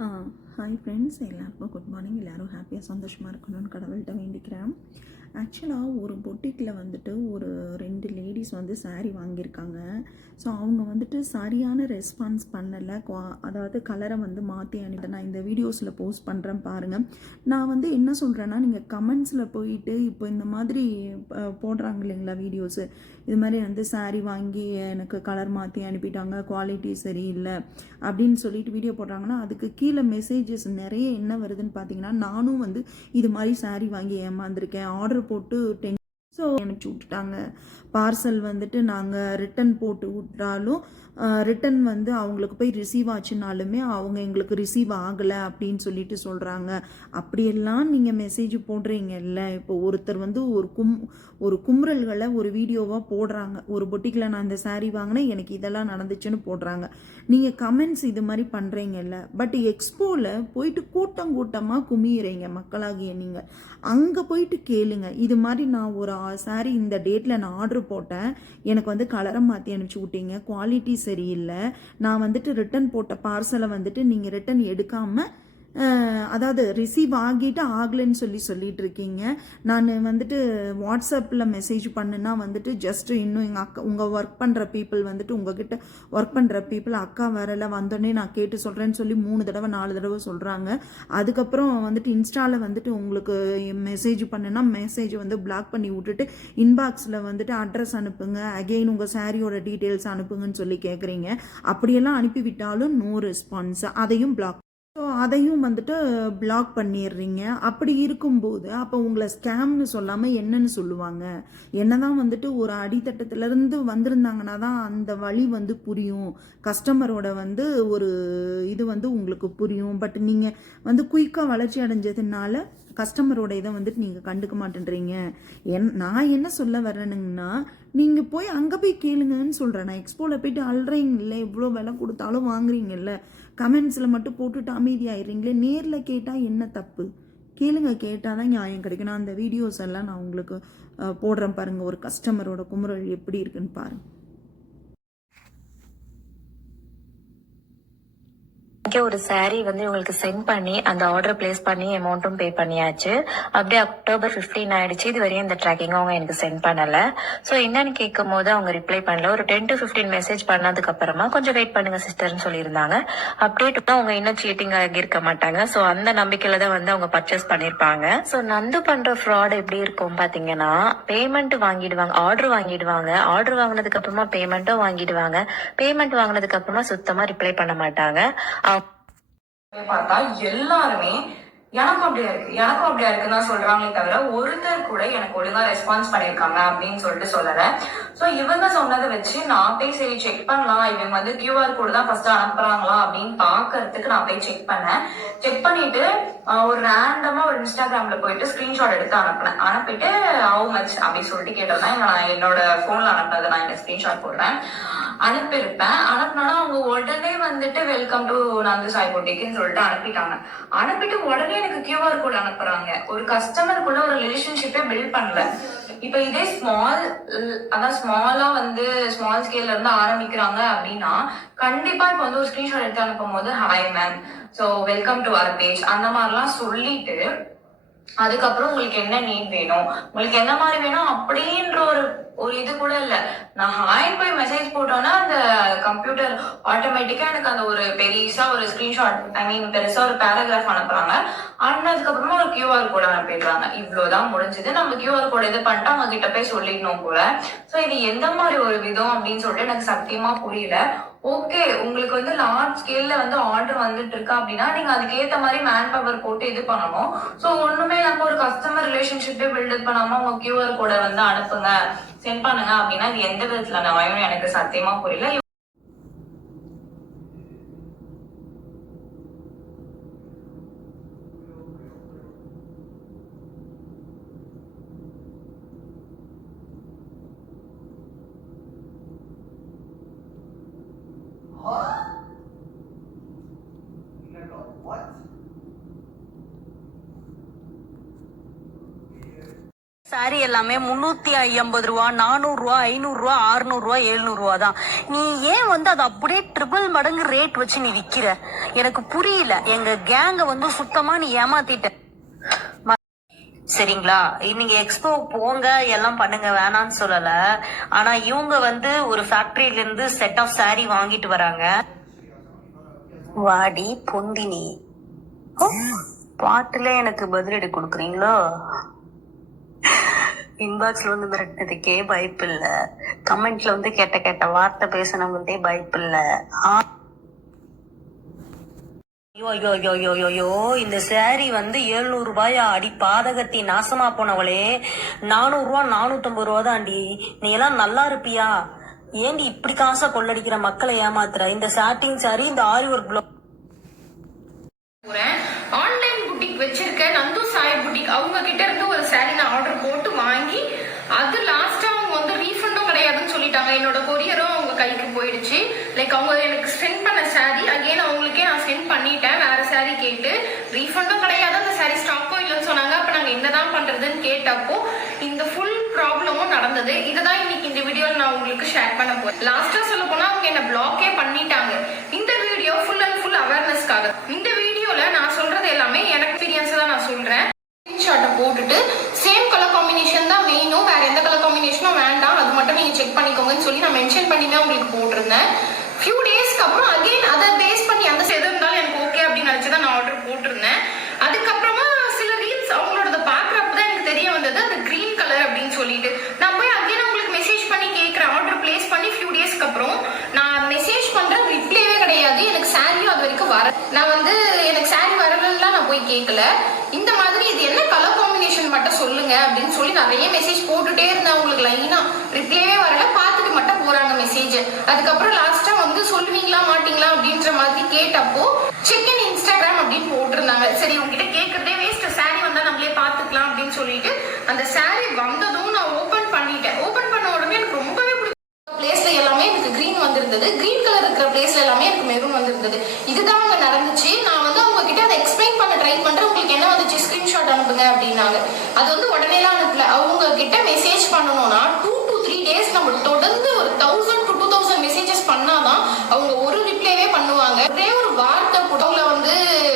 Hi friends எல்லாருக்கும் good morning எல்லோரும் ஹாப்பியாக சந்தோஷமாக இருக்கணும்னு கடவுள்கிட்ட வேண்டிக்கிறேன். ஆக்சுவலாக ஒரு பொட்டிக்கில் வந்துட்டு ஒரு ரெண்டு லேடிஸ் வந்து சாரீ வாங்கியிருக்காங்க. ஸோ அவங்க வந்துட்டு சரியான ரெஸ்பான்ஸ் பண்ணலை. குவா அதாவது கலரை வந்து மாற்றி அனுப்பிட்டு நான் இந்த வீடியோஸில் போஸ்ட் பண்ணுறேன் பாருங்கள் நான் வந்து என்ன சொல்கிறேன்னா நீங்கள் கமெண்ட்ஸில் போயிட்டு இப்போ இந்த மாதிரி போடுறாங்க இல்லைங்களா வீடியோஸு இது மாதிரி வந்து சாரீ வாங்கி எனக்கு கலர் மாற்றி அனுப்பிட்டாங்க குவாலிட்டி சரியில்லை அப்படின்னு சொல்லிட்டு வீடியோ போடுறாங்கன்னா அதுக்கு கீழே மெசேஜஸ் நிறைய என்ன வருதுன்னு பார்த்தீங்கன்னா நானும் வந்து இது மாதிரி சாரீ வாங்கி ஏமாந்துருக்கேன். ஆர்டர் போட்டு டென் ஸோ அனுப்பிச்சி விட்டுட்டாங்க. பார்சல் வந்துட்டு நாங்கள் ரிட்டன் போட்டு விட்டாலும் ரிட்டன் வந்து அவங்களுக்கு போய் ரிசீவ் ஆச்சுனாலுமே அவங்க எங்களுக்கு ரிசீவ் ஆகலை அப்படின்னு சொல்லிட்டு சொல்கிறாங்க அப்படியெல்லாம் நீங்கள் மெசேஜ் போடுறீங்கல்ல? இப்போ ஒருத்தர் வந்து ஒரு கும் ஒரு குமுறல்களை ஒரு வீடியோவாக போடுறாங்க. ஒரு பொட்டிக்கில் நான் இந்த சாரீ வாங்கினேன் எனக்கு இதெல்லாம் நடந்துச்சுன்னு போடுறாங்க. நீங்கள் கமெண்ட்ஸ் இது மாதிரி பண்ணுறீங்கல்ல பட் எக்ஸ்போவில் போயிட்டு கூட்டம் கூட்டமாக குமியிறீங்க மக்களாகிய நீங்கள் அங்கே போயிட்டு கேளுங்க. இது மாதிரி நான் ஒரு சாரி இந்த டேட்டில் நான் ஆர்டர் போட்டேன். எனக்கு வந்து கலரை மாற்றி அனுப்பிச்சி விட்டீங்க. குவாலிட்டி சரியில்லை. நான் வந்துட்டு ரிட்டன் போட்ட பார்சலை வந்துட்டு நீங்கள் ரிட்டன் எடுக்காமல் அதாவது ரிசீவ் ஆகிட்டு ஆகலைன்னு சொல்லி சொல்லிட்டு இருக்கீங்க நான் வந்துட்டு வாட்ஸ்அப்பில் மெசேஜ் பண்ணுனா வந்துட்டு ஜஸ்ட் இன்னும் எங்கள் அக்கா உங்கள் ஒர்க் பண்ணுற பீப்புள் வந்துட்டு உங்ககிட்ட ஒர்க் பண்ணுற பீப்புள் அக்கா வரல வந்தோடனே நான் கேட்டு சொல்கிறேன்னு சொல்லி மூணு தடவை நாலு தடவை சொல்கிறாங்க அதுக்கப்புறம் வந்துட்டு இன்ஸ்டாவில் வந்துட்டு உங்களுக்கு மெசேஜ் பண்ணுனா மெசேஜ் வந்து பிளாக் பண்ணி விட்டுட்டு இன்பாக்ஸில் வந்துட்டு அட்ரஸ் அனுப்புங்க. அகெயின் உங்கள் சாரியோட டீட்டெயில்ஸ் அனுப்புங்கன்னு சொல்லி கேட்குறீங்க அப்படியெல்லாம் அனுப்பி விட்டாலும் நோ ரெஸ்பான்ஸ் அதையும் பிளாக் ஸோ அதையும் வந்துட்டு பிளாக் பண்ணிடுறீங்க. அப்படி இருக்கும்போது அப்போ உங்களை ஸ்கேம்னு சொல்லாமல் என்னன்னு சொல்லுவாங்க? என்னதான் வந்துட்டு ஒரு அடித்தட்டத்திலேருந்து வந்திருந்தாங்கன்னா தான் அந்த வழி வந்து புரியும். கஸ்டமரோட வந்து ஒரு இது வந்து உங்களுக்கு புரியும். பட் நீங்கள் வந்து குயிக்காக வளர்ச்சி அடைஞ்சதுனால கஸ்டமரோட இதை வந்துட்டு நீங்கள் கண்டுக்க மாட்டேன்றீங்க. என் நான் என்ன சொல்ல வர்றேனுங்கன்னா நீங்கள் போய் அங்கே போய் கேளுங்கன்னு சொல்கிறேன் நான் எக்ஸ்போவில் போயிட்டு அழுறீங்கல்ல இவ்வளோ விலை கொடுத்தாலும் வாங்குறீங்கல்ல. கமெண்ட்ஸில் மட்டும் போட்டுட்டு அமைதியாயிடுறீங்களே நேரில் கேட்டால் என்ன தப்பு? கேளுங்க கேட்டால் தான் நியாயம் கிடைக்கும். நான் அந்த வீடியோஸ் எல்லாம் நான் உங்களுக்கு போடுறேன் பாருங்கள் ஒரு கஸ்டமரோட குமுறல் எப்படி இருக்குன்னு பாருங்கள் ஒரு சாரீ வந்து இவங்களுக்கு சென்ட் பண்ணி அந்த ஆர்டர் பிளேஸ் பண்ணி அமௌண்ட்டும் பே பண்ணியாச்சு. அப்படியே அக்டோபர் 15 ஆயிடுச்சு. இது வரையும் இந்த ட்ராக்கிங் அவங்க எனக்கு சென்ட் பண்ணல. ஸோ என்னன்னு கேட்கும் போது அவங்க ரிப்ளை பண்ணல. ஒரு டென் டு ஃபிஃப்டீன் மெசேஜ் பண்ணதுக்கு அப்புறமா கொஞ்சம் வெயிட் பண்ணுங்க சிஸ்டர்னு சொல்லியிருந்தாங்க. அப்டேட் அவங்க இன்னும் சீட்டிங் ஆகியிருக்க மாட்டாங்க. ஸோ அந்த நம்பிக்கையில தான் வந்து அவங்க பர்ச்சேஸ் பண்ணியிருப்பாங்க. ஸோ நந்து பண்ற ஃப்ராட் எப்படி இருக்கும் பாத்தீங்கன்னா பேமெண்ட் வாங்கிடுவாங்க ஆர்டர் வாங்கிடுவாங்க. ஆர்டர் வாங்கினதுக்கு அப்புறமா பேமெண்ட்டும் வாங்கிடுவாங்க. பேமெண்ட் வாங்கினதுக்கு அப்புறமா சுத்தமா ரிப்ளை பண்ண மாட்டாங்க. அவங்க பார்த்தா எல்லாருமே எனக்கும் அப்படியா இருக்கு எனக்கும் அப்படியா இருக்குன்னு தான் சொல்றாங்களே தவிர ஒருத்தர் கூட எனக்கு ஒழுங்கா ரெஸ்பான்ஸ் பண்ணிருக்காங்க அப்படின்னு சொல்லிட்டு சொல்லல. சோ இவங்க சொன்னதை வச்சு நான் போய் சரி செக் பண்ணலாம். இவங்க வந்து கியூஆர் கோடு தான் ஃபர்ஸ்ட் அனுப்புறாங்களா? அப்படின்னு பாக்குறதுக்கு நான் போய் செக் பண்ணேன். செக் பண்ணிட்டு ஒரு ரேண்டமா ஒரு இன்ஸ்டாகிராம்ல போயிட்டு ஸ்கிரீன்ஷாட் எடுத்து அனுப்பினேன். அனுப்பிட்டு ஹவு மச் அப்படின்னு சொல்லிட்டு கேட்டதான் நான் என்னோட போன்ல அனுப்புனதை நான் இந்த ஸ்கிரீன்ஷாட் போடுறேன். அனுப்பியிருப்பேன். அனுப்புனா அவங்க உடனே வந்துட்டு வெல்கம் டு நந்து சாய் போட்டிக்குன்னு சொல்லிட்டு அனுப்பிட்டாங்க. அனுப்பிட்டு உடனே எனக்கு கியூஆர் கோட் அனுப்புறாங்க. ஒரு கஸ்டமருக்குள்ள ஒரு ரிலேஷன்ஷிப்பே பில்ட் பண்ணல. இப்ப இதே ஸ்மால் அதான் ஸ்மாலா வந்து ஸ்மால் ஸ்கேல்ல இருந்து ஆரம்பிக்கிறாங்க அப்படின்னா கண்டிப்பா இப்ப வந்து ஒரு ஸ்கிரீன்ஷாட் எடுத்து அனுப்பும் போது hi ma'am so welcome to our page அந்த மாதிரிலாம் சொல்லிட்டு அதுக்கப்புறம் உங்களுக்கு என்ன நீட் வேணும்? உங்களுக்கு என்ன மாதிரி வேணும்? அப்படின்ற ஒரு ஒரு இது கூட இல்ல. நான் ஹாய் போய் மெசேஜ் போட்டோன்னா அந்த கம்ப்யூட்டர் ஆட்டோமேட்டிக்கா எனக்கு அந்த ஒரு பெருசா ஒரு ஸ்கிரீன்ஷாட் ஐ மீன் பெருசா ஒரு பேராகிராஃப் அனுப்புறாங்க. அனுப்புனதுக்கு அப்புறமா ஒரு கியூஆர் கோட் அனுப்பிடுறாங்க. இவ்வளவுதான் முடிஞ்சது. நம்ம கியூஆர் கோட் இது பண்ணிட்டு அவங்க கிட்ட போய் சொல்லிடணும் போல சோ இது எந்த மாதிரி ஒரு விதம் அப்படின்னு சொல்லிட்டு எனக்கு சத்தியமா புரியல. ஓகே உங்களுக்கு வந்து லார்ஜ் ஸ்கேல்ல வந்து ஆர்டர் வந்துட்டு இருக்கு அப்படின்னா நீங்க அதுக்கு ஏத்த மாதிரி மேன் பவர் போட்டு இது பண்ணணும். சோ ஒண்ணுமே நம்ம ஒரு கஸ்டமர் ரிலேஷன்ஷிப்பே பில்டப் பண்ணாம உங்க கியூஆர் கோட வந்து அனுப்புங்க. சென்ட் பண்ணுங்க அப்படின்னா இது எந்த விதத்துல நியாயம் எனக்கு சத்தியமா புரியல. சாரி எல்லாமே முன்னூத்தி ஐம்பது ரூபா நானூறு ரூபா ஐநூறு ரூபா அறுநூறு ரூபா எழுநூறு ரூபா தான். நீ ஏன் வந்து அதை அப்படியே ட்ரிபிள் மடங்கு ரேட் வச்சு நீ விக்கிற? எனக்கு புரியல. எங்க கேங்க வந்து சுத்தமா நீ ஏமாத்திட்ட. சரிங்களா? நீங்க எக்ஸ்போ போங்க எல்லாம் பண்ணுங்க வேணாம்னு சொல்லல. ஆனா இவங்க வந்து ஒரு ஃபேக்டரியில இருந்து செட் ஆஃப் சாரி வாங்கிட்டு வராங்க. வாடி பொந்தினி. பாட்டுல எனக்கு பதிலடி கொடுக்குறீங்களோ? இன்பாக்ஸ்ல வந்து மிரட்டினதுக்கே பயப்பு இல்ல. கமெண்ட்ல வந்து கெட்ட கெட்ட வார்த்தை பேசினவங்கள்ட்டே பயப்பு இல்ல. ஐயோ ஐயோ ஐயோ ஐயோ ஐயோ, இந்த சேரீ வந்து எழுநூறு ரூபாயா? அடி பாதகத்தி நாசமா போனவளே. நானூறு ரூபா நானூத்தம்பது ரூபா தான்டி. நீ எல்லாம் நல்லா இருப்பியா? ஏண்டி இப்படி காசை கொள்ளடிக்கிற மக்களை ஏமாத்துற? இந்த சாட்டிங் சாரி இந்த ஆரி ஒர்க் போறேன் ஆன்லைன் புட்டிக் வச்சிருக்க நந்து சாய் புட்டிக் அவங்க கிட்ட இருந்து ஒரு saree நான் ஆர்டர் போட்டு வாங்கி அது லாஸ்டா அவங்க வந்து ரீஃபண்டும் கிடையாதுன்னு சொல்லிட்டாங்க என்னோட கொரியரும் அவங்க கைக்கு போயிடுச்சு. லைக் அவங்க எனக்கு சென்ட் பண்ண saree. அகைன் அவங்களுக்கே நான் சென்ட் பண்ணிட்டேன். வேற saree கேட்டு. ரீஃபண்டும் கிடையாது. அந்த saree ஸ்டாக்கும் இல்லைன்னு சொன்னாங்க. அப்ப நாங்க என்னதான் பண்றதுன்னு கேட்டப்போ இந்த ஃபுல் ப்ராப்ளமும் நடந்தது. இதுதான் இன்னைக்கு இந்த வீடியோல நான் உங்களுக்கு ஷேர் பண்ண போறேன். லாஸ்டா சொல்ல போனா அவங்க என்ன பிளாக்கே பண்ணிட்டாங்க. இந்த வீடியோ ஃபுல் அண்ட் ஃபுல் அவேர்னஸ்க்காக இந்த வீடியோல நான் சொல்றது எல்லாமே எனக்கு எக்ஸ்பீரியன்ஸ் தான் நான் சொல்றேன். ஸ்கிரீன்ஷாட்டை போட்டுட்டு சேம் கலர் காம்பினேஷன் தான் வேணும். வேற எந்த கலர் காம்பினேஷனும் வேண்டாம். மட்டும் நீங்க செக் பண்ணிக்கோங்கன்னு சொல்லி நான் மென்ஷன் பண்ணி தான் உங்களுக்கு போட்டிருந்தேன். ஃபியூ டேஸ்க்கு அப்புறம் அகைன் அதை பேஸ் பண்ணி அந்த எது இருந்தாலும் எனக்கு ஓகே அப்படின்னு நினச்சி தான் நான் ஆர்டர் போட்டிருந்தேன். அதுக்கப்புறமா சில ரீல்ஸ் அவங்களோட பாக்குறப்ப தான் எனக்கு தெரிய வந்தது அது கிரீன் கலர் அப்படின்னு சொல்லிட்டு. நான் போய் அகைன் உங்களுக்கு மெசேஜ் பண்ணி கேட்குறேன். ஆர்டர் பிளேஸ் பண்ணி ஃபியூ டேஸ்க்கு அப்புறம் நான் மெசேஜ் பண்றேன் ரிப்ளைவே கிடையாது. எனக்கு சாரியும் அது வரைக்கும் வர நான் வந்து எனக்கு சாரி வரலாம் போய் கேட்கல இந்த மாதிரி இது என்ன கலர் காம்பினேஷன் மட்டும் சொல்லுங்க அப்படின்னு சொல்லி நிறைய மெசேஜ் போட்டுட்டே இருந்தேன் அவங்களுக்கு லைனா ரிப்ளைவே வரல பார்த்துட்டு மட்டும் போறாங்க மெசேஜ் அதுக்கப்புறம் லாஸ்டா வந்து சொல்லுவீங்களா மாட்டீங்களா அப்படின்ற மாதிரி கேட்டப்போ செக் இன் இன்ஸ்டாகிராம் அப்படின்னு போட்டிருந்தாங்க. சரி உங்ககிட்ட கேட்கறதே வேஸ்ட் சாரி வந்தா நம்மளே பார்த்துக்கலாம் அப்படின்னு சொல்லிட்டு அந்த சாரி வந்ததும் நான் ஓபன் பண்ணிட்டேன். ஓபன் பண்ண உடனே எனக்கு ரொம்பவே பிடிக்கும் பிளேஸ்ல எல்லாமே எனக்கு கிரீன் வந்திருந்தது. கிரீன் கலர் இருக்கிற பிளேஸ்ல எல்லாமே எனக்கு மெரூன் வந்திருந்தது. இதுதான் அங்க நடந்துச்சு. நான் வந்து கிட்ட அதை எக்ஸ்பிளைன் பண்ண ட்ரை பண்றேன். உங்களுக்கு என்ன வந்துச்சு? ஸ்கிரீன்ஷாட் அனுப்புங்க அப்படின்னாங்க. அது வந்து உடனேலாம் அனுப்பல. அவங்க கிட்ட மெசேஜ் பண்ணணும்னா டூ டு த்ரீ டேஸ் நம்ம தொடர்ந்து ஒரு தௌசண்ட் தௌசண்ட் மெசேஜஸ் பண்ணாதான் அவங்க ஒரு ரிப்ளைவே பண்ணுவாங்க ஒரே ஒரு வார்த்தை கூட அவங்கள வந்து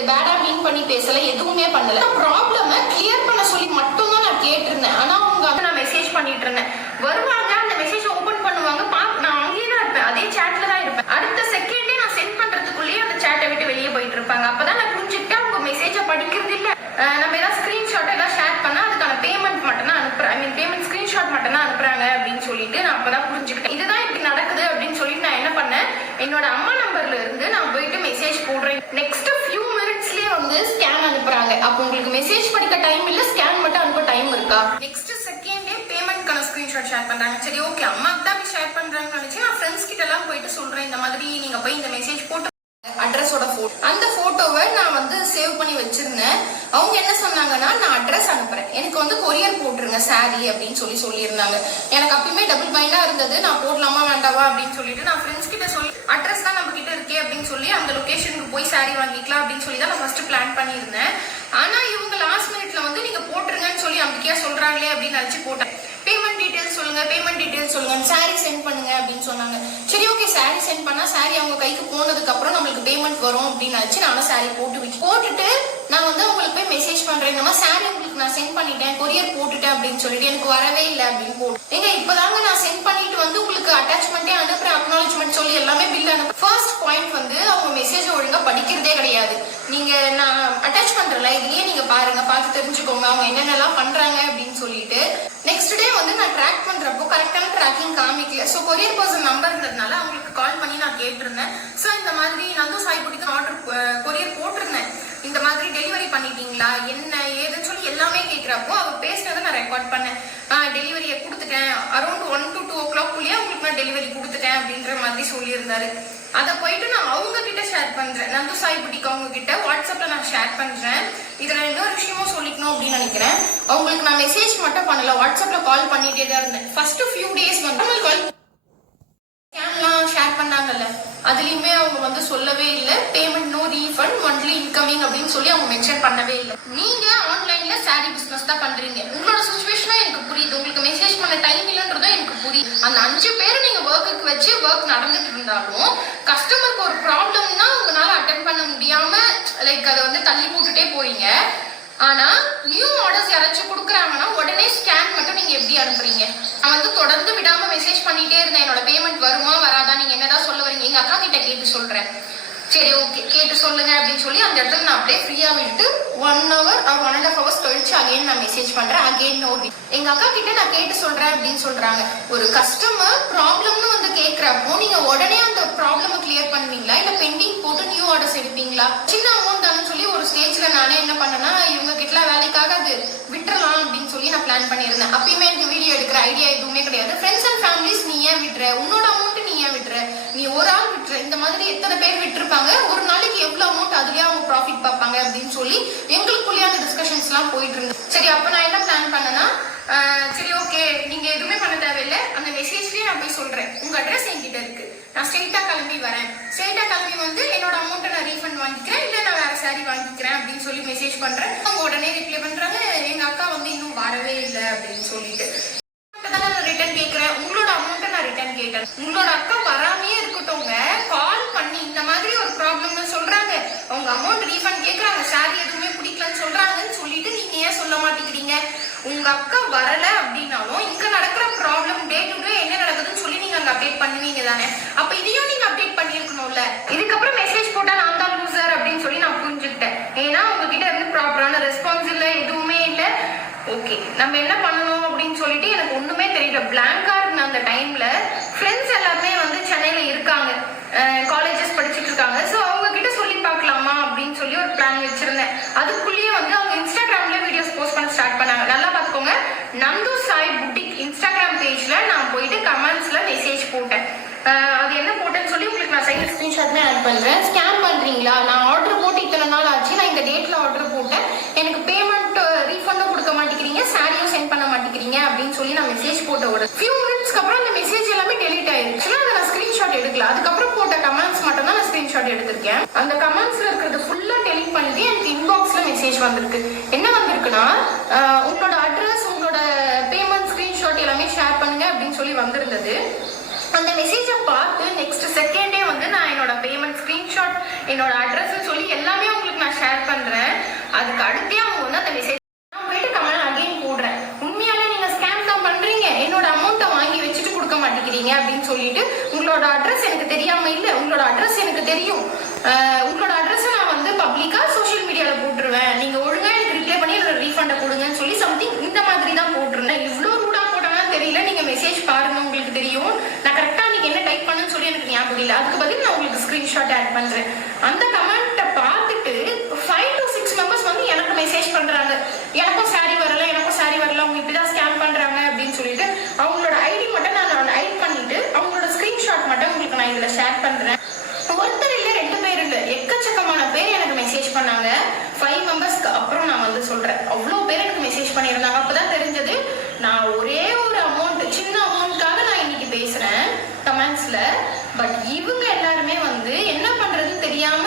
பேடா மீன் பண்ணி பேசல எதுவுமே பண்ணல ப்ராப்ளம கிளியர் பண்ண சொல்லி மட்டும் தான் நான் கேட்டிருந்தேன் ஆனா அவங்க அதை நான் மெசேஜ் பண்ணிட்டு இருந்தேன் வருவாங்க அந்த மெசேஜ் ஓபன் பண்ணுவாங்க பாப் நான் அங்கேயே தான் இருப்பேன் அதே சேட்ல தான் இருப்பேன் அடுத்த செகண்டே நான் சென்ட் பண்றதுக்குள்ளேயே அந்த சேட்டை விட்டு வெளியே போயிட்டு இருப்பாங்க அப்பதான் நான் புரிஞ்சுக்கிட்டு அவங்க மெசேஜை படிக்கிறது இல்ல அஹ் நம்ம ஏதாவது ஸ்கிரீன்ஷாட் ஏதாவது ஷேர் பண்ணா அதுக்கான பேமெண்ட் மட்டும் தான் அனுப்புறேன் ஐ மீன் பேமெண்ட் ஸ்கிரீன்ஷாட் அனுப்புறாங்க அப்படின்னு சொல்லிட்டு நான் அப்பதான் புரிஞ்சுக்கிட்டேன். இதுதான் இப்படி நடக்குது அப்படின்னு சொல்லிட்டு நான் என்ன பண்ணேன்? என்னோட அம்மா நம்பர்ல இருந்து நான் போயிட்டு மெசேஜ் போடுறேன். நெக்ஸ்ட் ஃபியூ மினிட்ஸ்லயே வந்து ஸ்கேன் அனுப்புறாங்க. அப்போ உங்களுக்கு மெசேஜ் படிக்க டைம் இல்ல ஸ்கேன் மட்டும் அனுப்ப டைம் இருக்கா? நெக்ஸ்ட் செகண்டே பேமெண்ட்கான ஸ்கிரீன்ஷாட் ஷேர் பண்றாங்க. சரி ஓகே அம்மாக்கு தான் ஷேர் பண்றாங்கன்னு நினைச்சு நான் ஃப்ரெண்ட்ஸ் கிட்ட எல்லாம் போயிட்டு சொல்றேன். இந்த மாதிரி நீங்க போய் இந்த மெசேஜ் போட்டு அட்ரஸோட ஃபோட்டோ அந்த ஃபோட்டோவை நான் வந்து சேவ் பண்ணி வச்சிருந்தேன். அவங்க என்ன சொன்னாங்கன்னா நான் அட்ரஸ் அனுப்புறேன். எனக்கு வந்து கொரியர் போட்டுருங்க சாரி அப்படின்னு சொல்லி சொல்லியிருந்தாங்க. எனக்கு அப்பயுமே டபுள் மைண்டா இருந்தது. நான் போடலாமா வேண்டாவா? அப்படின்னு சொல்லிட்டு நான் ஃப்ரெண்ட்ஸ் கிட்ட சொல்லி அட்ரஸ் தான் நம்ம கிட்ட இருக்கே அப்படின்னு சொல்லி அந்த லொக்கேஷனுக்கு போய் சாரி வாங்கிக்கலாம் அப்படின்னு சொல்லி தான் நான் ஃபர்ஸ்ட் பிளான் பண்ணியிருந்தேன். ஆனா இவங்க லாஸ்ட் மினிட்ல வந்து நீங்க போட்டுருங்கன்னு சொல்லி அம்பிக்கையா சொல்றாங்களே அப்படின்னு நினைச்சு போட்டேன் சொல்லுங்க பேமெண்ட் டீடைல்ஸ் சொல்லுங்க saree சென்ட் பண்ணுங்க அப்படின்னு சொன்னாங்க. சரி ஓகே saree சென்ட் பண்ணா saree அவங்க கைக்கு போனதுக்கு அப்புறம் நம்மளுக்கு பேமெண்ட் வரும் அப்படின்னு நினைச்சு நானும் saree போட்டு போட்டுட்டு நான் வந்து உங்களுக்கு போய் மெசேஜ் பண்றேன். இந்த மாதிரி saree உங்களுக்கு நான் சென்ட் பண்ணிட்டேன். கொரியர் போட்டுட்டேன் அப்படின்னு சொல்லிட்டு எனக்கு வரவே இல்லை அப்படின்னு போட்டு ஏங்க இப்பதாங்க நான் சென்ட் பண்ணிட்டு வந்து உங்களுக்கு அட்டாச்மெண்ட்டே அனுப்புறேன் அக்னாலஜ்மெண்ட் சொல்லி எல்லாமே பில் அனுப்பு ஃபர்ஸ்ட் பாயிண்ட் வந்து அவங்க மெசேஜ் ஒழுங்கா படிக்கிறதே கிடையாது. நீங்க நான் அட்டாச் பண்றல இதுலயே நீங்க பாருங்க பார்த்து தெரிஞ்சுக்கோங்க. அவங்க என்னென்னலாம் பண்றாங்க அப்படின்னு சொல்லிட்டு. நெக்ஸ்ட் டே வந்து நான் ட்ராக் பண்றப்போ கரெக்டான ட்ராக்கிங் காமிக்கல. ஸோ கொரியர் பர்சன் நம்பர் இருந்ததுனால அவங்களுக்கு கால் பண்ணி நான் கேட்டிருந்தேன். சார் இந்த மாதிரி நந்து சாய்புட்டிக்கு ஆர்டர் கொரியர் போட்டிருந்தேன் இந்த மாதிரி டெலிவரி பண்ணிட்டீங்களா என்ன ஏதுன்னு சொல்லி எல்லாமே கேட்குறப்போ அவர் பேசுனதை நான் ரெக்கார்ட் பண்ணேன். டெலிவரியை கொடுத்துட்டேன். அரௌண்ட் ஒன் டு டூ ஓ கிளாக்குள்ளேயே உங்களுக்கு நான் டெலிவரி கொடுத்துட்டேன் அப்படின்ற மாதிரி சொல்லியிருந்தாரு. அதை போயிட்டு நான் அவங்க கிட்ட ஷேர் பண்றேன். நந்து சாய் புட்டிக்கு அவங்க கிட்ட வாட்ஸ்அப்ல நான் ஷேர் பண்றேன். இதுல இன்னொரு விஷயமும் சொல்லிக்கணும் அப்படின்னு நினைக்கிறேன். அவங்களுக்கு நான் மெசேஜ் மட்டும் பண்ணல. வாட்ஸ்அப்ல கால் பண்ணிட்டே தான் இருந்தேன். ஃபர்ஸ்ட் ஃபியூ டேஸ் வந்து கால் ஸ்கேன்லாம் ஷேர் பண்ணாங்கல்ல. அதுலேயுமே அவங்க வந்து சொல்லவே இல்லை. Payment no refund monthly incoming அப்படின்னு சொல்லி அவங்க மென்ஷன் பண்ணவே இல்லை. நீங்கள் ஆன்லைனில் சாரி பிஸ்னஸ் தான் பண்ணுறீங்க உங்களோட சுச்சுவேஷனும் எனக்கு புரியுது. உங்களுக்கு மெசேஜ் பண்ண டைம் இல்லைன்றதும் எனக்கு புரியுது. அந்த அஞ்சு பேரும் நீங்கள் ஒர்க்குக்கு வச்சு ஒர்க் நடந்துட்டு இருந்தாலும் கஸ்டமருக்கு ஒரு ப்ராப்ளம்னா உங்களால் அட்டன் பண்ண முடியாமல் லைக் அதை வந்து தள்ளி போட்டுட்டே போறீங்க. ஆனால் நியூ ஆர்டர்ஸ் யாராச்சும் கொடுக்குறாங்க ஸ்கேன் மட்டும் நீங்க எப்படி அனுப்புறீங்க? நான் வந்து தொடர்ந்து விடாம மெசேஜ் பண்ணிட்டே இருந்தேன். என்னோட பேமெண்ட் வருமா வராதா? நீங்க என்னதான் சொல்ல வரீங்க? எங்க அக்கா கிட்ட கேட்டு சொல்றேன். சரி ஓகே கேட்டு சொல்லுங்க அப்படின்னு சொல்லி அந்த இடத்துல நான் அப்படியே ஃப்ரீயா விட்டு one hour or one and half hours கழிச்சு அகைன் நான் மெசேஜ் பண்றேன். அகைன் நோ எங்க அக்கா கிட்ட நான் கேட்டு சொல்றேன் அப்படின்னு சொல்றாங்க. ஒரு கஸ்டமர் ப்ராப்ளம்னு வந்து கேக்குறப்போ நீங்க உடனே அந்த ப்ராப்ளம் கிளியர் பண்ணுவீங்களா? இல்ல பெண்டிங் போட்டு நியூ ஆர்டர்ஸ் எடுப்பீங்களா? சின்ன அமௌண்ட் தானு சொல்லி ஒரு ஸ்டேஜ்ல நானே என்ன பண்ணேன்னா இவங்க கிட்ட வேலைக்காக வேலைக்காகாது விட்டுறலாம் அப்படின்னு சொல்லி நான் பிளான் பண்ணியிருந்தேன். அப்பயுமே எனக்கு வீடியோ எடுக்கிற ஐடியா எதுவுமே கிடையாது. ஃப்ரெண்ட்ஸ் அண்ட் ஃபேமிலிஸ் நீ ஏன் விட்டுற? உன்னோட அமௌண்ட் நீ ஏன் விட்டுற? நீ ஒரு ஆள் விட்டுற. இந்த மாதிரி எத்தனை பேர் விட்டுருப்பாங்க? ஒரு நாளைக்கு எவ்வளவு அமௌண்ட் அதுலயே அவங்க ப்ராஃபிட் பார்ப்பாங்க அப்படின்னு சொல்லி எங்களுக்குள்ளேயே அந்த டிஸ்கஷன்ஸ் எல்லாம் போயிட்டு இருந்தது. சரி அப்போ நான் என்ன பிளான் பண்ணேன்னா ஆஹ் சரி ஓகே நீங்க எதுவுமே பண்ண தேவையில்லை. அந்த மெசேஜ்லயே நான் போய் சொல்றேன். உங்க அட்ரஸ் என்கிட்ட இருக்கு. நான் ஸ்ட்ரெயிட்டா கிளம்பி வரேன். ஸ்ட்ரெயிட்டா கிளம்பி வந்து என்னோட அமௌண்ட்டை நான் ரீஃபண்ட் வாங்கிக்கிறேன். சாரி வாங்கிக்கிறேன் அப்படின்னு சொல்லி மெசேஜ் பண்றேன். அவங்க உடனே ரிப்ளை பண்றாங்க எங்க அக்கா வந்து இன்னும் வரவே இல்லை அப்படின்னு சொல்லிட்டு. நான் ரிட்டர்ன் கேக்குறேன். உங்களோட அமௌண்ட்டை நான் ரிட்டர்ன் கேட்டேன். உங்களோட அக்கா வராமையே இருக்கட்டும்ங்க. கால் பண்ணி இந்த மாதிரி ஒரு ப்ராப்ளம்னு சொல்றாங்க. அவங்க அமௌண்ட் ரீஃபண்ட் கேட்கறாங்க சாரி எதுவுமே பிடிக்கலன்னு சொல்றாங்கன்னு சொல்லிட்டு நீங்க ஏன் சொல்ல மாட்டேங்கிறீங்க? உங்க அக்கா வரல அப்படின்னாலும் இங்க நடக்கிற ப்ராப்ளம் டே டு டே என்ன நடக்குதுன்னு சொல்லி நீங்க அங்க அப்டேட் பண்ணுவீங்க தானே அப்ப இதையும் நீங்க அப்டேட் பண்ணிருக்கணும்ல இதுக்கப்புறம் மெசேஜ் போட்டா நான் தான் லூசர் அப்படின்னு சொல்லி நான் புரிஞ்சுக்கிட்டேன் ஏன்னா உங்ககிட்ட இருந்து ப்ராப்பரான ரெஸ்பான்ஸ் இல்ல எதுவுமே இல்ல ஓகே நம்ம என்ன பண்ணணும் அப்படின்னு சொல்லிட்டு எனக்கு ஒண்ணுமே தெரியல. பிளாங்கா இருந்த அந்த டைம்ல ஃப்ரெண்ட்ஸ் எல்லாருமே வந்து சென்னையில இருக்காங்க. காலேஜஸ் படிச்சுட்டு இருக்காங்க. ஸோ அவங்க கிட்ட சொல்லி பார்க்கலாமா அப்படின்னு சொல்லி ஒரு பிளான் வச்சிருந்தேன். அதுக்குள்ளேயே வந்து அவங்க இன்ஸ்டாகிராம்ல வீடியோஸ் போஸ்ட் பண்ண ஸ்டார்ட் பண்ணாங்க. நல்லா பார்த்துக்கோங்க. நந்து சாய் புட்டிக் இன்ஸ்டாகிராம் பேஜ்ல நான் போயிட்டு கமெண்ட்ஸ்ல மெசேஜ் போட்டேன். அது என்ன போட்டேன்னு சொல்லி உங்களுக்கு நான் சைட் ஸ்கிரீன்ஷாட்மே ஆட் பண்றேன். ஸ்கேன் பண்றீங்களா? நான் ஆர்டர் போட்டு இத்தனை நாள் ஆச்சு நான் இந்த டேட்ல ஆர்டர் போட்டேன் எனக்கு பேமெண்ட் ரீஃபண்டும் கொடுக்க மாட்டேங்கிறீங்க சாரியும் சென்ட் பண்ண மாட்டேங்கிறீங்க அப்படின்னு சொல்லி நான் மெசேஜ் போட்ட ஒரு ஃபியூ மினிட்ஸ்க்கு அப்புறம் அந்த மெசேஜ் எல்லாமே டெலிட் ஆயிருச்சுன்னா அதை நான் ஸ்கிரீன்ஷாட் எடுக்கல. அதுக்கப்புறம் போட்ட கமெண்ட்ஸ் மட்டும் தான் நான் ஸ்கிரீன்ஷாட் எடுத்திருக்கேன். அந்த கமெண்ட்ஸ்ல இருக்கிறது ஃபுல்லா டெலிட் பண்ணிட்டு எனக்கு இன்பாக்ஸ்ல மெசேஜ் வந்திருக்கு. என்ன வந்திருக்குன்னா உங்களோட அட்ரஸ் உங்களோட பேமெண்ட் ஸ்கிரீன்ஷாட் எல்லாமே ஷேர் பண்ணுங்க அப்படின்னு சொல்லி வந்திருந்தது. அந்த மெசேஜை பார்த்து நெக்ஸ்ட் செகண்டே வந்து நான் என்னோட பேமெண்ட் ஸ்கிரீன்ஷாட் என்னோட அட்ரஸ் சொல்லி எல்லாமே உங்களுக்கு நான் ஷேர் பண்றேன். அதுக்கு அடுத்தே அவங்க வந்து அந்த மெசேஜ் நான் போயிட்டு கமெண்ட் அகைன் போடுறேன் உண்மையாலே நீங்க ஸ்கேம் தான் பண்றீங்க என்னோட அமௌண்ட்டை வாங்கி வச்சுட்டு கொடுக்க மாட்டேங்கிறீங்க அப்படின்னு சொல்லிட்டு உங்களோட அட்ரஸ் எனக்கு தெரியாம இல்ல உங்களோட அட்ரஸ் எனக்கு தெரியும். உங்களோட அட்ரஸை நான் வந்து பப்ளிக்காக சோஷியல் மீடியாவில் போட்டுருவேன். நீங்கள் ஒழுங்காக எனக்கு ரிப்ளை பண்ணி என்னோட ரீஃபண்டை கொடுங்கன்னு சொல்லி சம்திங் இந்த மாதிரி தான் போட்டிருந்தேன். இவ்வளோ ரூடாக போட்டாங்கன்னு தெரியல. நீங்கள் மெசேஜ் பாருங்க உங்களுக்கு தெரியும். நான் கரெக்டாக நீங்கள் என்ன டைப் பண்ணுன்னு சொல்லி எனக்கு ஞாபகம் இல்லை. அதுக்கு பதில் நான் உங்களுக்கு ஸ்க்ரீன்ஷாட் ஆட் பண்ணுறேன் அந்த கமெண்ட்டை பார்த்துட்டு ஃபைவ் டு சிக்ஸ் மெம்பர்ஸ் வந்து எனக்கு மெசேஜ் பண்ணுறாங்க எனக்கும் சாரி வரல எனக்கும் சாரி வரல. அவங்க இப்படி தான் ஸ்கேம் பண்ணுறாங்க அப்படின்னு சொல்லிட்டு அவங்களோட ஐடி மட்டும் நான் ஹைட் பண்ணிட்டு அவங்களோட ஸ்கிரீன்ஷாட் மட்டும் உங்களுக்கு நான் இதுல ஷேர் பண்றேன் ஒருத்தர் இல்ல ரெண்டு பேர் இல்ல எக்கச்சக்கமான பேர் எனக்கு மெசேஜ் பண்ணாங்க ஃபைவ் மெம்பர்ஸ்க்கு அப்புறம் நான் வந்து சொல்றேன் அவ்வளோ பேர் எனக்கு மெசேஜ் பண்ணியிருந்தாங்க. அப்பதான் தெரிஞ்சது நான் ஒரே ஒரு அமௌண்ட் சின்ன அமௌண்ட்காக நான் இன்னைக்கு பேசுறேன் கமெண்ட்ஸ்ல பட் இவங்க எல்லாருமே வந்து என்ன பண்றதுன்னு தெரியாம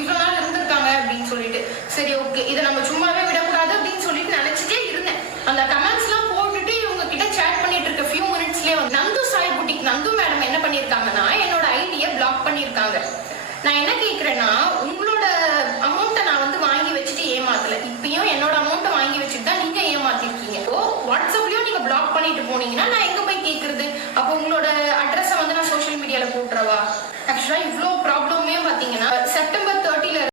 இவ்வளவு நாள் இருந்திருக்காங்க அப்படின்னு சொல்லிட்டு சரி ஓகே இதை நம்ம சும்மாவே விடக்கூடாது அப்படின்னு சொல்லிட்டு நினைச்சிட்டே இருந்தேன். அந்த கமெண்ட்ஸ்லாம் போட்டுட்டு இவங்க கிட்ட சேட் பண்ணிட்டு இருக்க ஃபியூ மினிட்ஸ்லயே வந்து நந்து சாய் புட்டிக் நந்து மேடம் என்ன பண்ணியிருக்காங்கன்னா என்னோட ஐடியை பிளாக் பண்ணியிருக்காங்க. நான் என்ன கேக்குறேன்னா உங்களோட அமௌண்ட்டை நான் வந்து வாங்கி வச்சுட்டு ஏமாத்தல. இப்பயும் என்னோட அமௌண்ட்டை வாட்ஸ்அப்லயும் நீங்க பிளாக் பண்ணிட்டு போனீங்கன்னா நான் எங்க போய் கேக்குறது? அப்போ உங்களோட அட்ரஸ் வந்து நான் சோஷியல் மீடியால போட்டுறவா? ஆக்சுவலா இவ்வளோ